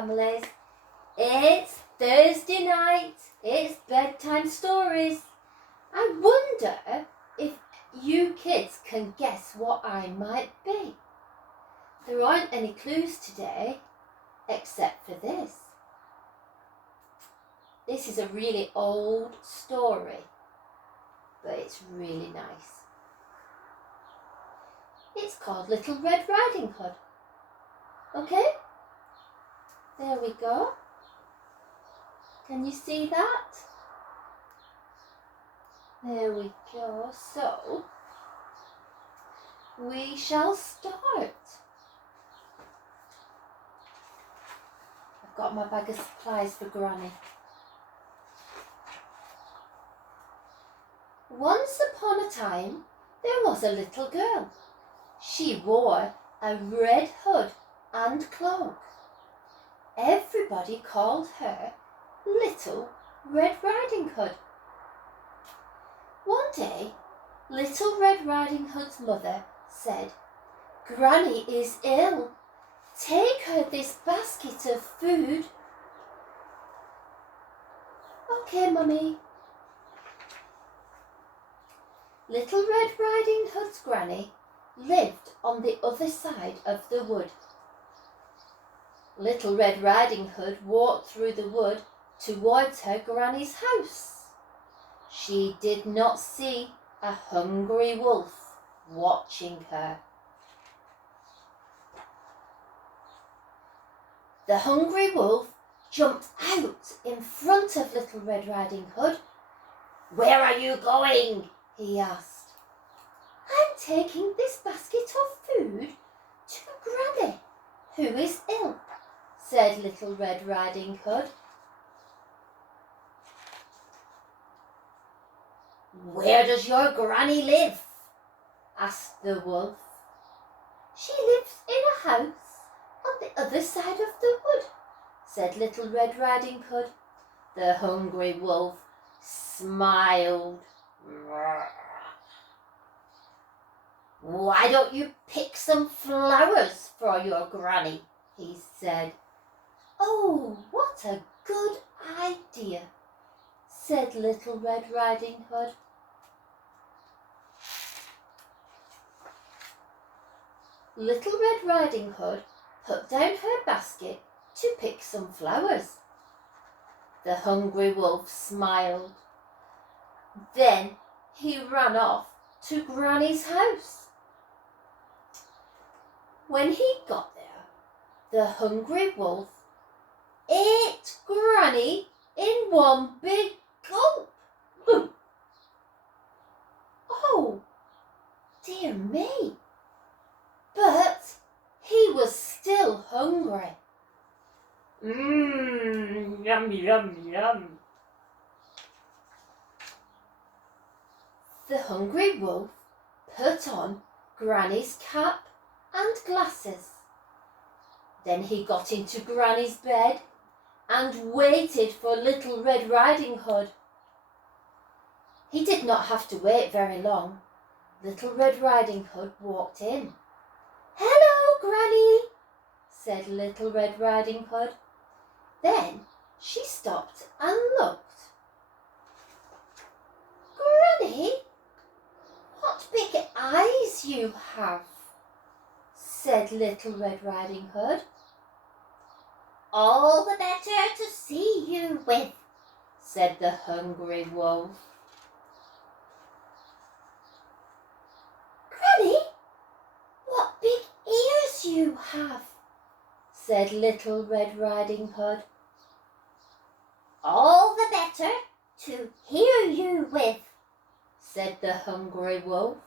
families. It's Thursday night. It's bedtime stories. I wonder if you kids can guess what I might be. There aren't any clues today, except for this. This is a really old story, but it's really nice. It's called Little Red Riding Hood. Okay? There we go. Can you see that? There we go. So, we shall start. I've got my bag of supplies for Granny. Once upon a time, there was a little girl. She wore a red hood and cloak. Everybody called her Little Red Riding Hood. One day, Little Red Riding Hood's mother said, "Granny is ill. Take her this basket of food." "Okay, Mummy." Little Red Riding Hood's granny lived on the other side of the wood. Little Red Riding Hood walked through the wood towards her granny's house. She did not see a hungry wolf watching her. The hungry wolf jumped out in front of Little Red Riding Hood. "Where are you going?" he asked. "I'm taking this basket of food to Granny, who is ill," said Little Red Riding Hood. "Where does your granny live?" asked the wolf. "She lives in a house on the other side of the wood," said Little Red Riding Hood. The hungry wolf smiled. "Why don't you pick some flowers for your granny?" he said. "Oh, what a good idea," said Little Red Riding Hood. Little Red Riding Hood put down her basket to pick some flowers. The hungry wolf smiled. Then he ran off to Granny's house. When he got there, the hungry wolf ate Granny in one big gulp. Oh, dear me! But he was still hungry. Yum, yum, yum. The hungry wolf put on Granny's cap and glasses. Then he got into Granny's bed and waited for Little Red Riding Hood. He did not have to wait very long. Little Red Riding Hood walked in. "Hello, Granny," said Little Red Riding Hood. Then she stopped and looked. "Granny, what big eyes you have," said Little Red Riding Hood. "All the better to see you with," said the hungry wolf. "Granny, what big ears you have," said Little Red Riding Hood. "All the better to hear you with," said the hungry wolf.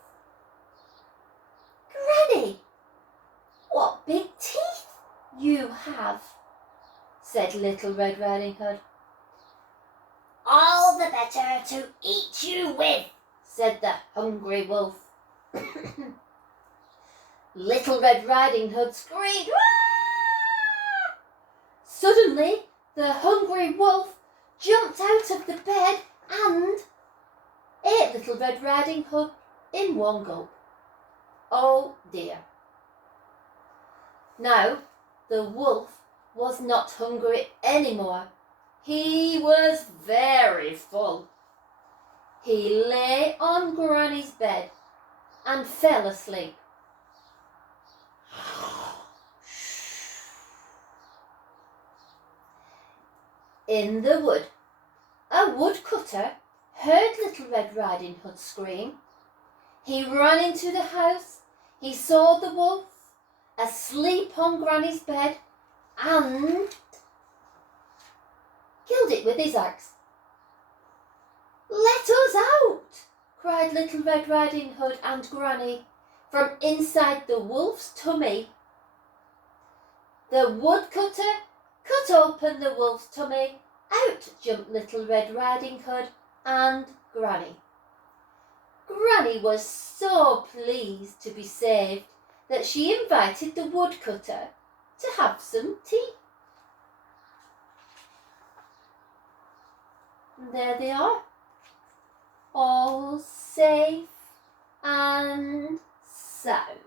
"Granny, what big teeth you have," said Little Red Riding Hood. "All the better to eat you with," said the hungry wolf. Little Red Riding Hood screamed. "Wah!" Suddenly, the hungry wolf jumped out of the bed and ate Little Red Riding Hood in one gulp. Oh dear. Now the wolf was not hungry anymore. He was very full. He lay on Granny's bed and fell asleep. In the wood, a woodcutter heard Little Red Riding Hood scream. He ran into the house. He saw the wolf asleep on Granny's bed and killed it with his axe. "Let us out!" cried Little Red Riding Hood and Granny from inside the wolf's tummy. The woodcutter cut open the wolf's tummy. Out jumped Little Red Riding Hood and Granny. Granny was so pleased to be saved that she invited the woodcutter to have some tea. And there they are, all safe and sound.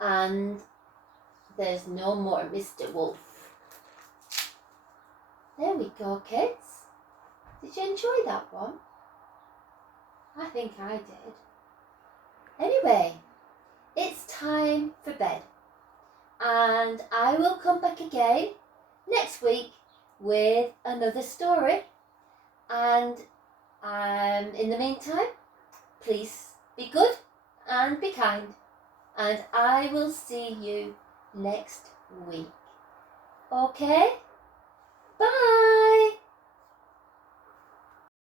And there's no more Mr. Wolf. There we go, kids. Did you enjoy that one? I think I did. Anyway, it's time for bed. And I will come back again next week with another story. And in the meantime, please be good and be kind. And I will see you next week. Okay?